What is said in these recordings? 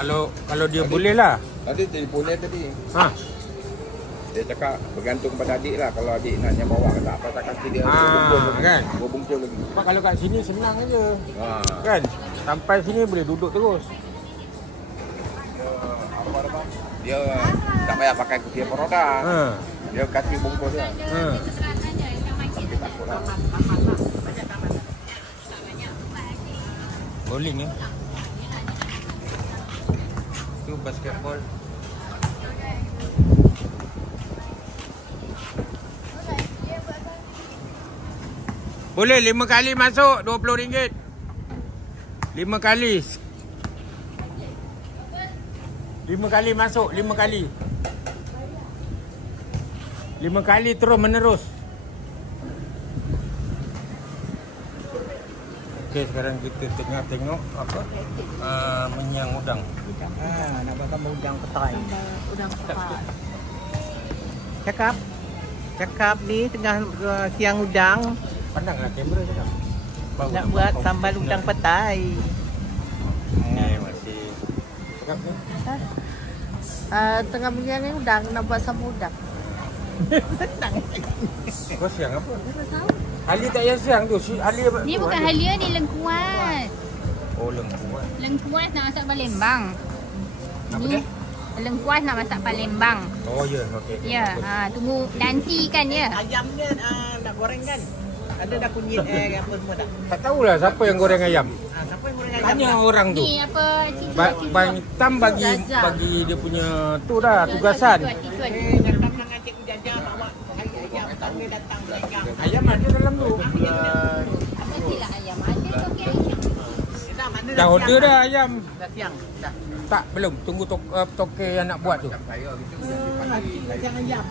Kalau dia boleh lah. Tadi telefonnya tadi. Ha. Dia cakap bergantung pada adik lah. Kalau adik naknya bawa ke tak apa tak kaki dia. Kan. Berbungkus lagi. Sebab kalau kat sini senang aja. Ha. Kan? Sampai sini boleh duduk terus. Dia tak payah pakai kursi roda. Ha. Dia kasih bungkus dia. Ha. Tapi takut lah. Bowling ya. Tu basketball. Boleh 5 kali masuk RM20. 5 kali. 5 kali masuk, 5 kali. 5 kali terus menerus. Okey, sekarang kita tengok apa? Menyang udang. Nak makan udang petai. Udang petai. Cakap ni tengah siang udang. Pandanglah kamera cakap. Nak buat sambal udang petai. Masih. Cakap ni. Tengah menyiang ni udang, nak buat sambal udang. Senang. Kau siang apa? Ali tak payah siang tu. Ali Ni bukan halia, ni lengkuas. Oh, lengkuas. Lengkuas nak masak Palembang. Apa Ni dia? lengkuas nak masak Palembang. Oh, ya. Okey. Ya, tunggu nantikan ya. Ayam dia nak goreng kan? Ada dah kunyit apa semua dah. Tak tahulah siapa yang goreng ayam. Siapa yang goreng ayam? Tanya orang tu. Ni apa cicu? Bang Hitam bagi dia punya tu dah tugasan. Datang dengan cikgu Jaja bawa ayam dia datang ayam. Ayam ada dalam tu. Mestilah ayam ada okey ayam. Dah order dah ayam. Dah siang. Dah. Tak, belum. Tunggu toke yang nak buat tu. Siang ayam.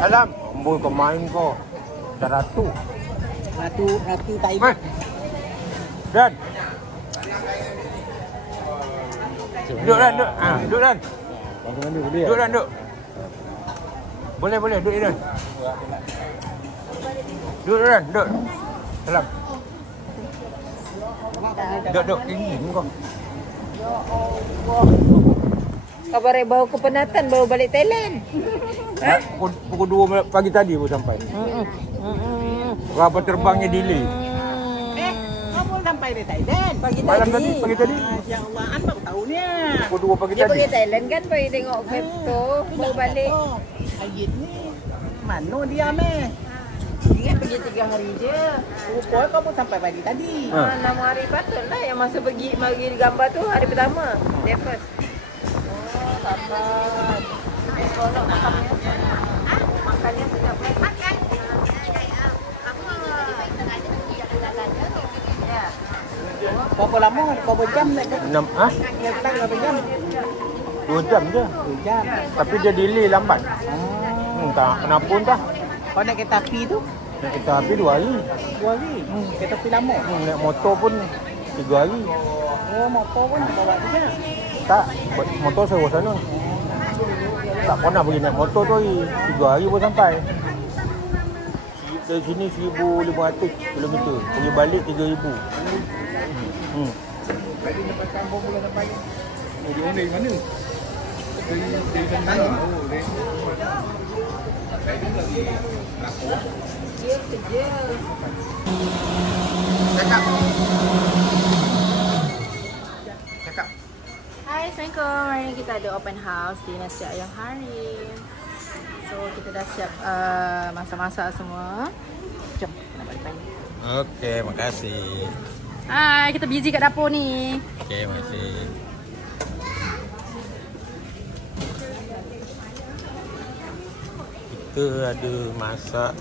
Alam, amboi kau main kau. Dah ratu. Ratu tai. Mai. Dan. Duduk Dan, duduk. Duduk Dan. Duduk Dan, duduk. Boleh, duduk Dan. Duduk Dan, duduk. Alam. Duduk tinggi ni kau. Khabar baru kepenatan, baru balik Thailand. Pukul 2 pagi tadi baru sampai. Berapa terbangnya delay? Kamu sampai di Thailand Malam tadi, pagi tadi. Ya Allah, baru tahu ni. Pukul 2 pagi Dia tadi. pergi Thailand kan, pergi tengok web tu, baru balik. Ayat ni mana dia meh? Dia pergi 3 hari je. Rupanya kamu sampai pagi tadi. 6 hari patutlah yang masa pergi gambar tu hari pertama. Day first. Oh, sabar. Seronok makannya. Makannya sedap. Makan. Ya. Berapa lama? Berapa jam nak ke? 6 Dia datang berapa jam? 2 jam je. 2 jam. Tapi dia delay lambat. Tak kenapa entah. Kau naik kereta api tu? Naik kereta api 2 hari. 2 hari? Kereta api lama? Naik motor pun 3 hari. Oh, motor pun bawa juga? Tak, motor sewa sana. Tak pernah pergi naik motor tu hari. 3 hari pun sampai. Dari sini 1,500 km. Pergi balik 3,000. Tadi dapat kampung pula sampai. Oh, dia orang dari mana? Dari sana. Oh, dari saya ni lagi lapor. Dia kerja. Cakap. Hai, Assalamualaikum. Hari ni kita ada open house di Nasi Ayam Hari. So, kita dah siap masak-masak semua. Jom, kita nak balik. Okey, makasih. Hai, kita busy kat dapur ni. Okey, makasih. Kita ada masak.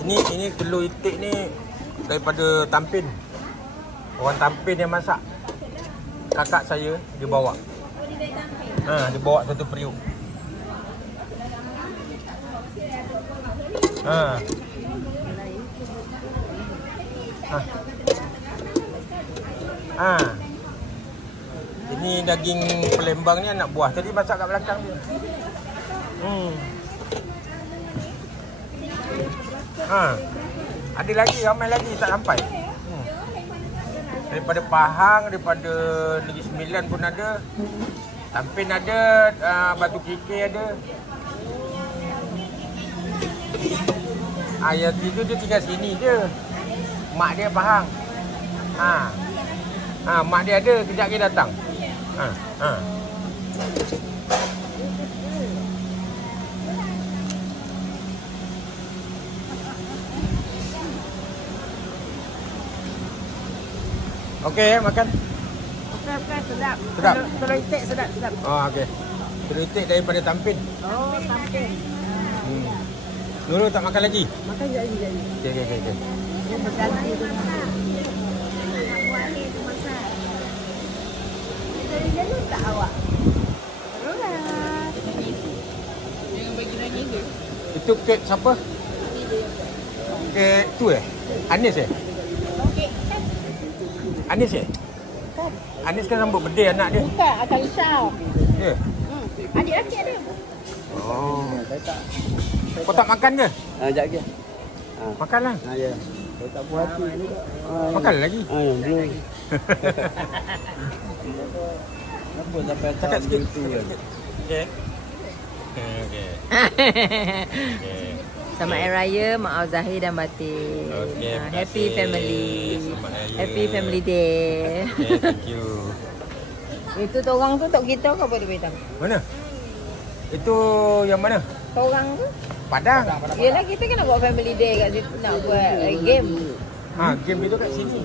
Ini telur itik ni daripada Tampin. Orang Tampin yang masak. Kakak saya dia bawa. Dia bawa satu periuk. Ha. Ini daging Palembang ni anak buah. Tadi masak kat belakang dia. Ha. Ada lagi, ramai lagi tak sampai. Daripada Pahang, daripada Negeri Sembilan pun ada. Tampin ada, Batu Kikir ada. Ayah itu dia tinggal sini je. Mak dia Pahang. Mak dia ada, kejap lagi datang. Okey, makan. Okey, sedap. Sedap. Telur itik sedap. Oh, okey. Telur itik daripada Tampin. Oh, Tampin. Nurul tak makan lagi? Makan jadi. Okey. Dia berganti tu. Dari dulu tak awak? Jangan bagi nangis je. Itu kek siapa? Kek tu Anis Anis Anis kan rambut bedil anak dia. Bukan, akan risau. Ya. Adik lelaki ada. Oh. Kau tak makan ke? Sekejap lagi. Makanlah. Ya. Kalau tak puas hati juga. Makan lagi. Belum. Apa sampai Cakap sikit. Okey. Selamat Hari Raya, maaf Zahir dan Batin. Okey, Happy terima kasih. family. Selamat Raya. Happy family day. Okay, thank you. Itu orang tu tak kita ke apa dia beritahu? Mana? Itu yang mana? Orang tu? Padang. Yelah kita kan nak buat family day kat situ, nak buat game. Game itu kat sini.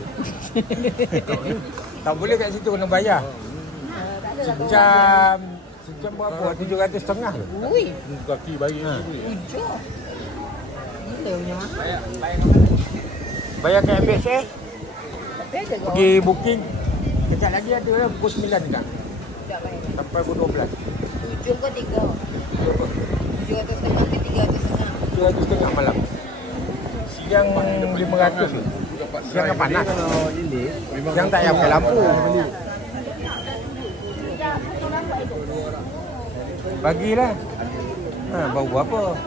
Tak boleh kat situ, kena bayar. Sejam berapa? 750 ke? Ui, Kaki bayi. hujung. Gila punya mahal. Bayar ke MBSA, Tapi ada kau. pergi booking. Kejap lagi ada lah, pukul 9 juga. Tak bayar. Sampai pukul 12. Hujung kau 3. 750 ke 350? 7.30 malam. Siang 500 ke? Siang kan panas. Siang tak payah pakai lampu. Bagilah. Bau apa?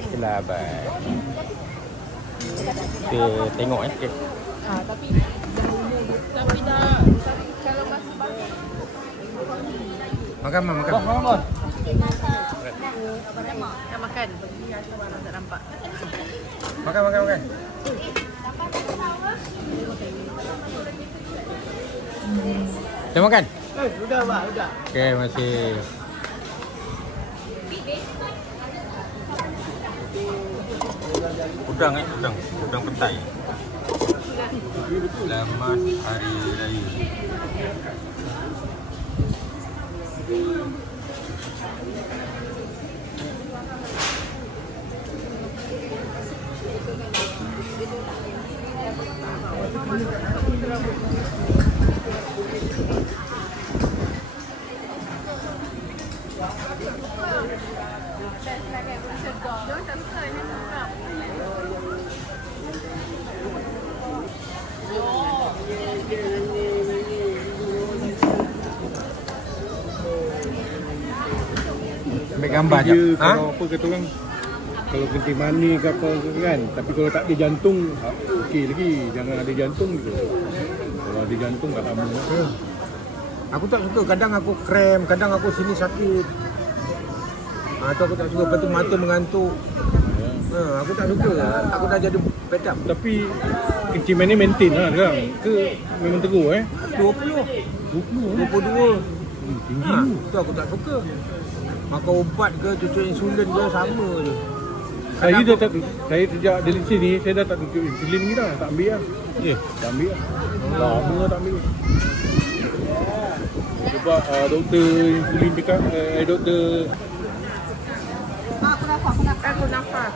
Itulah baik. Kita tengok okay. Tapi dah. Kalau Makan. Nak makan. Tak nampak. Makan. Kita makan? Sudah, Pak. Sudah. Okey, masih. Udang petai. Selamat Hari Raya. Ambil gambar je. Kalau apa kata orang, kalau kenting manis ke apa ke kan, tapi kalau tak ada jantung okey lagi, jangan ada jantung je. Kalau ada jantung tak lama. Aku tak suka, kadang aku krem, kadang aku sini sakit. Tu aku tak suka, lepas tu mata mengantuk. Aku tak suka. Aku dah jadi fed up. Tapi kencing manis maintain lah sekarang. Ke memang teruk 20, 22. Tinggi. Tu aku tak suka. Makan ubat ke, cucuk insulin ke, sama je. Saya dah tak, saya sejak dari sini saya dah tak tunjuk insulin ni dah, tak ambil lah. Tak ambil lah. Lama tak ambil. Sebab doktor insulin dekat doktor Aku nampak.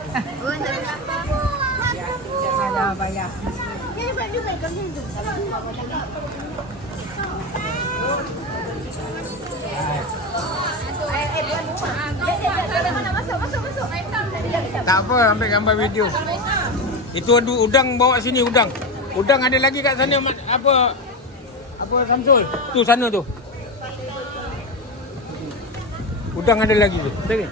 Jangan bayar. Tak apa, ambil gambar video. Itu udang bawa sini udang. Udang ada lagi kat sana apa Samsul? Tu sana tu. Udang ada lagi tu. Tengok.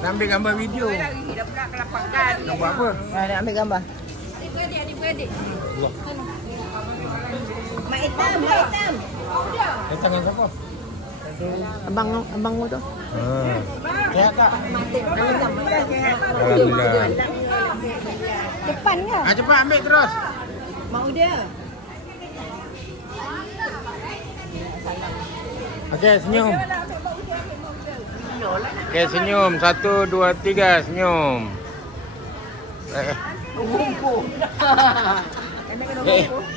Nak ambil gambar video. Nak buat apa? Nak ambil gambar. Adik-beradik. Allah. Mak Hitam, Mak Hitam. Tangan siapa? Abang tu. Sehat tak? Alhamdulillah. Depan ke? Cepat ambil terus. Mau dia. Okey, senyum. Okey, senyum. 1, 2, 3, senyum.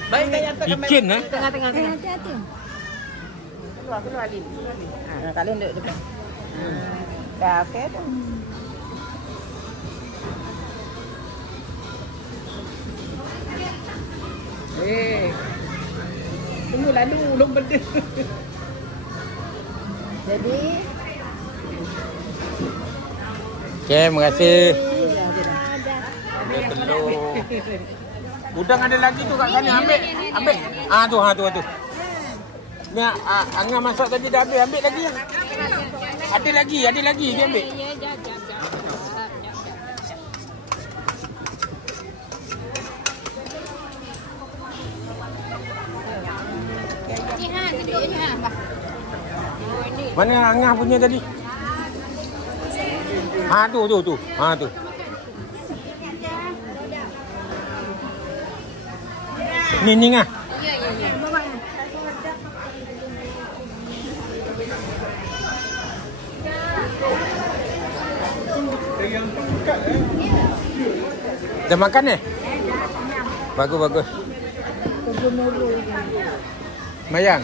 Baik dah yang Licin eh? Tengah-tengah. Hati-hati. Keluar Alin. Kalian duduk depan. Dah okey tu. tunggu lalu belum benda. Jadi, Okey, terima kasih. ada. Ambil telur. Udang ada lagi tu kat sana. Ambil. Tu. Ni Angah masak tadi dah habis. Ambil lagi. Ada lagi. Dia ambil. Mana Angah punya tadi? Tu. Tu. Ni ngah. Dah makan eh? Bagus. Mayang.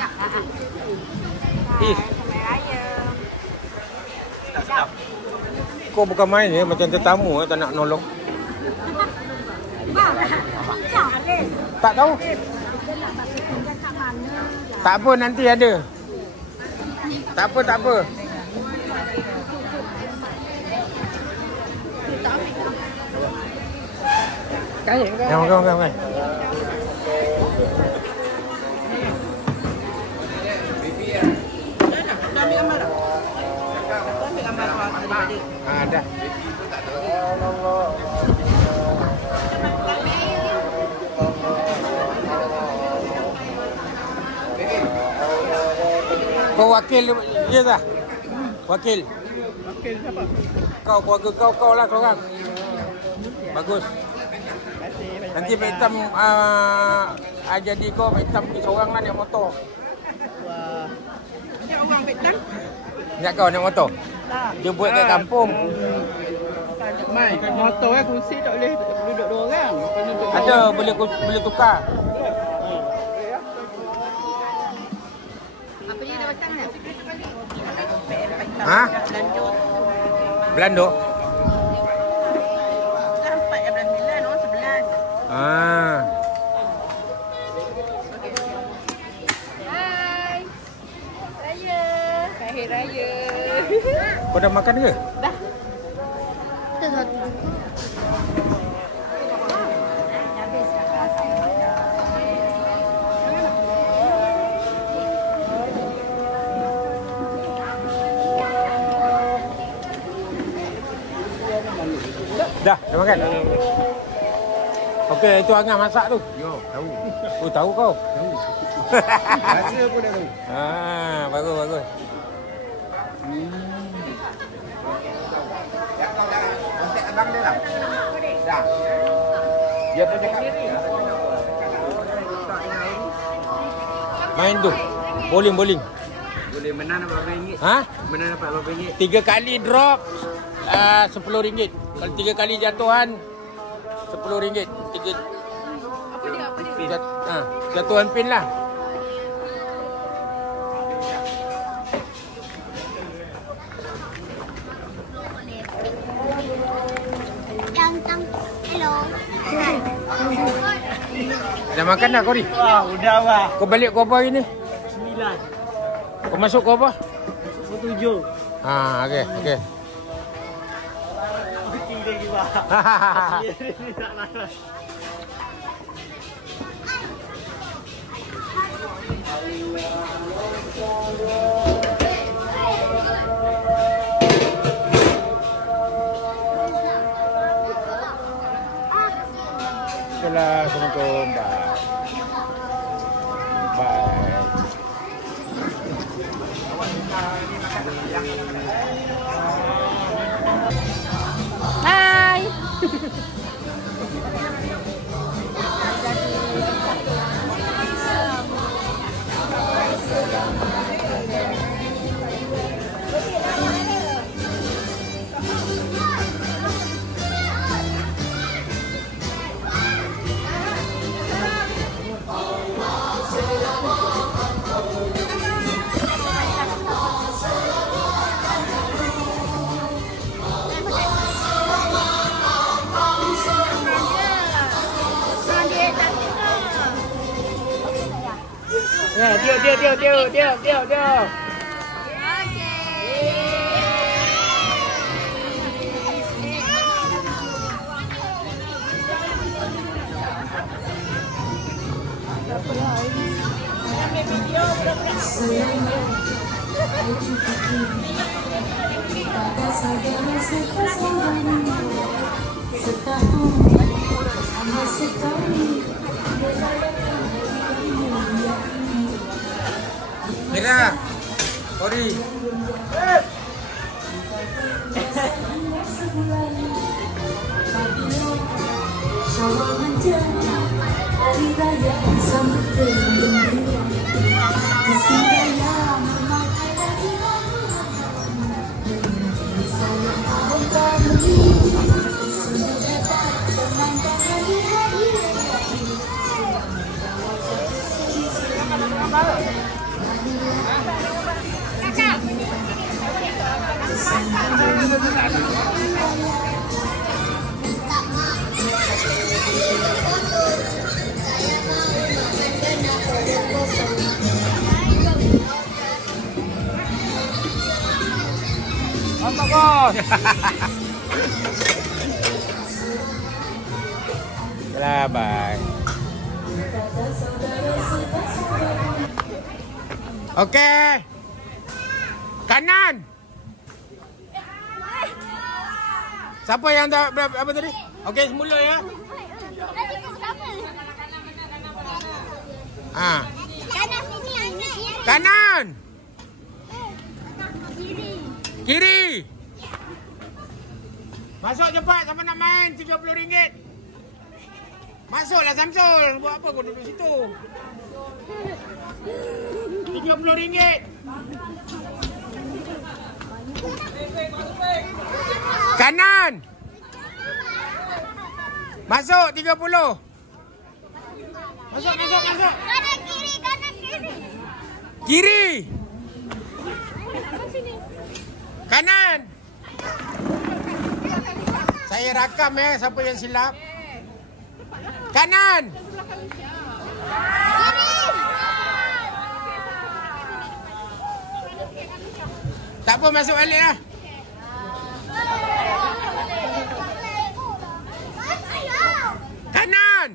Kau bukan main ya, macam tetamu tak nak nolong. Tak tahu. Tak apa, nanti ada. Tak apa. Makan. Dah. Kau wakil dia dah? Wakil siapa? Kau, keluarga kau lah seorang. Bagus. Nanti Pak Hitam jadi kau, Pak Hitam pergi seorang lah naik motor. Ni orang Vietnam. Ingat kau naik motor? Dia buat kat kampung. Mai, motor kursi tak boleh duduk dua orang. Ada, boleh tukar. Apa dia dah batang dah? Ha? Belando? Sampai 11 orang 11. Hari Raya. Kau dah makan ke? Dah. Dah makan? Okey, itu Angah masak tu. Yo, tahu. Oh, tahu kau? Tahu. Rasa pun dah tahu. Bagus. Ya, kau dah kontak abang dia dah. Dah. Dia pun cakap. Main tu. Bowling. Boleh menang dapat berapa ringgit? Ha? Menang dapat berapa ringgit? 3 kali drop RM10. Kalau 3 kali jatuhan RM10. Apa dia? Jatuhan pin lah. Hello. Dah makan dah kau ni? Udah. Kau balik kau apa hari ni? 9. masuk kau apa? 7. Ah, okey, okey. Tinggi juga. Okeylah, Assalamualaikum. Bye. Bye. Hai. Ya, dia. Mira, Ori. Mantap, Bos. Bye. Okey. Kanan. Siapa yang dah apa tadi? Okey, semula ya. Ah. Kanan. Kiri. Masuk cepat, siapa nak main? RM30. Masuklah Samsul. Buat apa kau duduk situ? RM30. Kanan. Masuk 30. Masuk. Kanan kiri. Kiri. Kanan. Saya rakam ya siapa yang silap. Kanan. Tak apa, masuk balik lah. Kanan.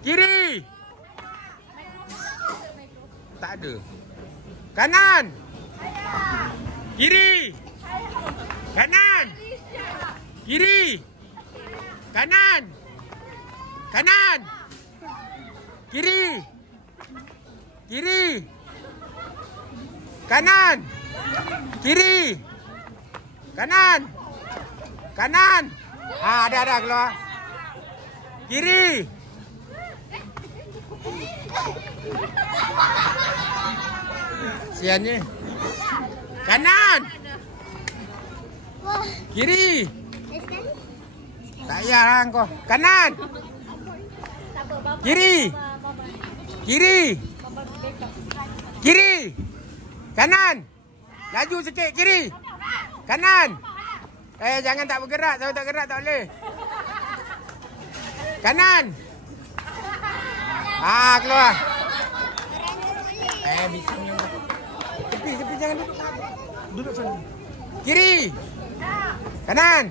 Kiri. Tak ada. Kanan. Kiri. Kanan. Kiri. Kanan. Kiri. Kanan. Kiri. Kanan. Ada keluar. Kiri. Siannya. Kanan. Kiri. Tak payah kau. Kanan. Kiri. Kanan. Laju sikit kiri. Kanan. Jangan tak bergerak. Kalau tak gerak tak boleh. Kanan. Keluar. Bisa yang tepi jangan duduk. Duduk sana. Kiri. Kanan.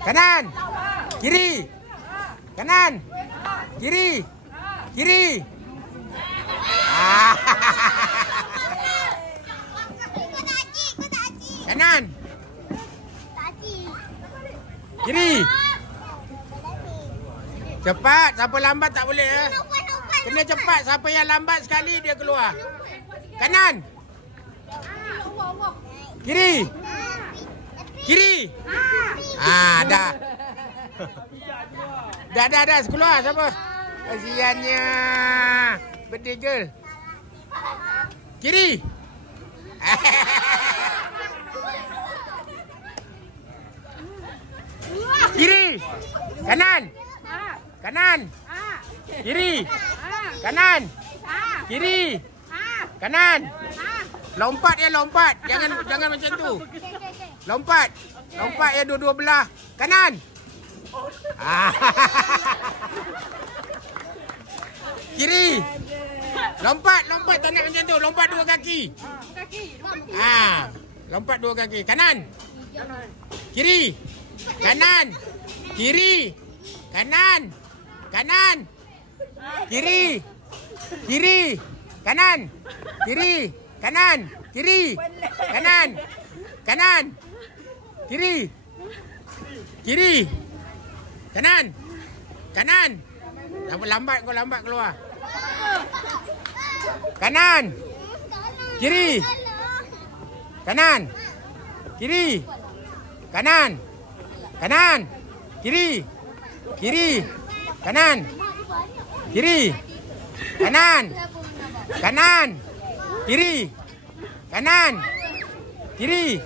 Kanan. Kiri. Kanan. Kiri. Kiri. Kanan. Kiri. Cepat, siapa lambat tak boleh ya. Kena cepat, siapa yang lambat sekali dia keluar. Kanan. Kiri. Kiri. Dah. Dah, keluar siapa? Kasiannya. Birthday girl. Kiri. Kiri. Kanan. Kanan. Kiri. Kanan. Kiri. Kanan. Lompat ya, lompat. Jangan macam tu. Lompat. Lompat ya dua-dua belah. Kanan. Kiri. Lompat tak nak macam tu. Lompat dua kaki. Lompat dua kaki. Kanan. Kiri. Kanan. Kiri. Kanan. Kanan. Kiri. Kiri. Kanan. Kiri. Kanan. Kiri. Kanan. Kanan. Kiri. Kiri. Kanan. Kanan. Lambat kau, lambat keluar. Kanan. Kiri. Kanan. Kiri. Kanan. Kanan. Kiri. Kiri. Kanan. Kiri. Kanan. Kanan. Kiri. Kanan. Kiri.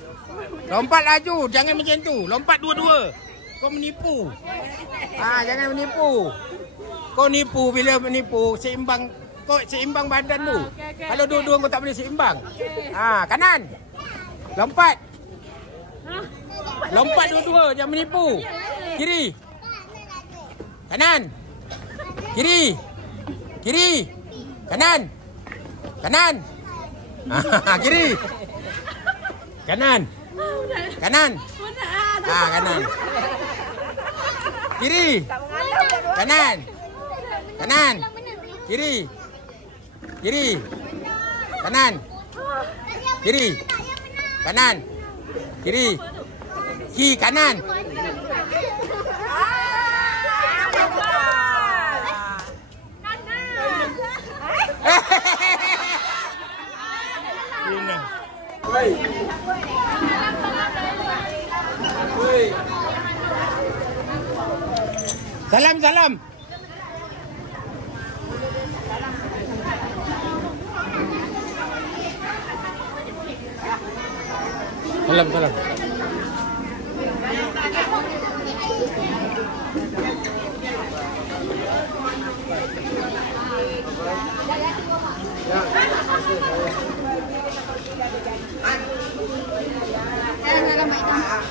Lompat laju, jangan macam tu. Lompat dua-dua. Kau menipu. Jangan menipu. Kau nipu bila menipu seimbang. Kau seimbang badan tu. Kalau dua-dua kau tak boleh seimbang. Kanan. Lompat. Lompat dua-dua, jangan menipu. Kiri. Kanan. Kiri. Kiri. Kanan. Kanan. Kiri. Kanan. Kanan. Kanan. Kiri. Kanan. Kanan. Kiri. Kiri. Kanan. Kiri. Kanan. Kiri. Kiri kanan. Salam, salam. Salam, salam.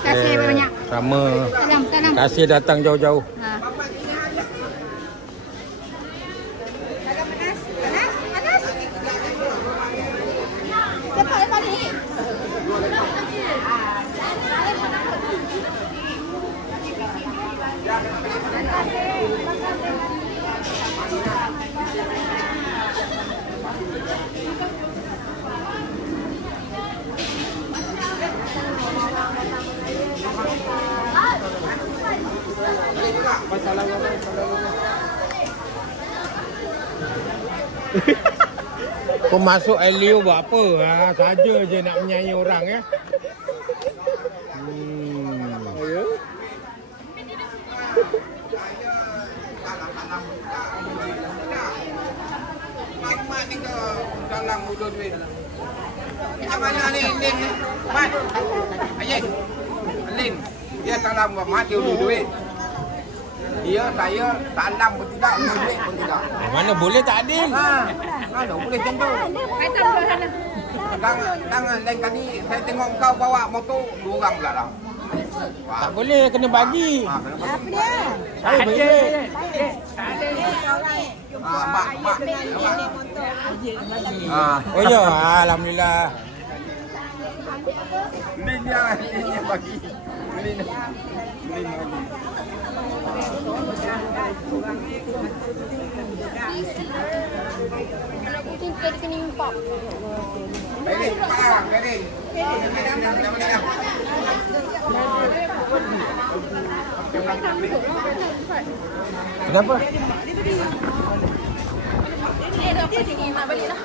Kasih banyak. Sama. Salam. Kasih datang jauh-jauh. Kau masuk Elio buat apa? Saja je nak menyanyi orang ya. Mak ni ke dalam mudah duit. Macam mana ni Lin ni? Mat. Ayat. Lin. Dia salam mak dia duit. Dia saya salam pun tidak, duit pun tidak. Mana boleh tak adil? Mana boleh macam tu. Jangan lain kali saya tengok kau bawa motor 2 orang pula dah. Tak boleh, kena bagi. Apa dia? Tak boleh. Mak. Oh ya, alhamdulillah. Lin dia bagi. Lin bagi. Kalau kucing kita kena impak. Kering, parang, kering. Kenapa? Dia dah pergi nak balik dah.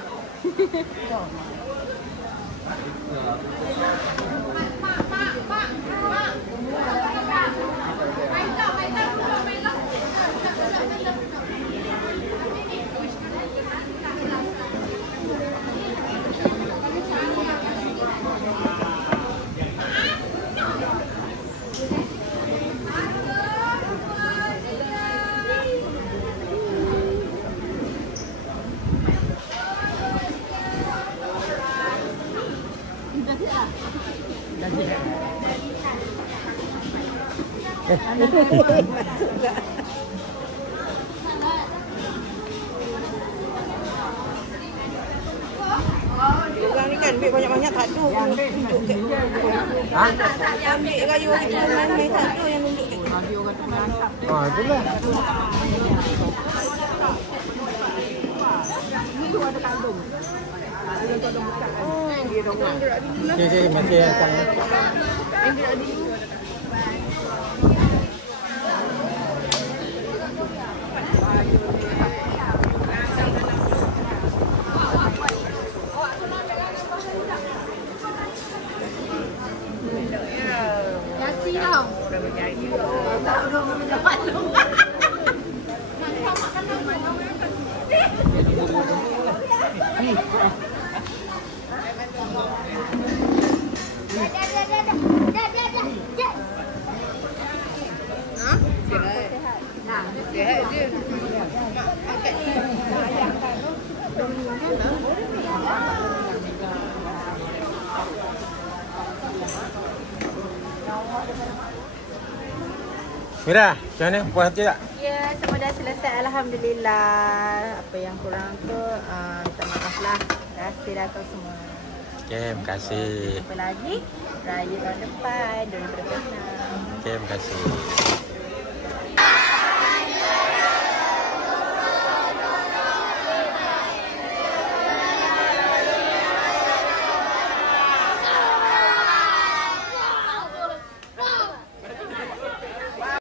Orang ni kan ambil banyak-banyak tak ada. Ha? Ambil raya kita main tak ada yang nunduk kat. Oh, itulah. Okey, masih yang sana. Yasi tau. Tak ada orang maklum. Sihat je. Mira, macam mana? Puas hati tak? Ya, semua dah selesai. Alhamdulillah. Apa yang kurang tu, minta maaf lah. Terima kasih dah kau semua. Okey, terima kasih. Jumpa lagi raya tahun depan 2026. Okey, terima kasih.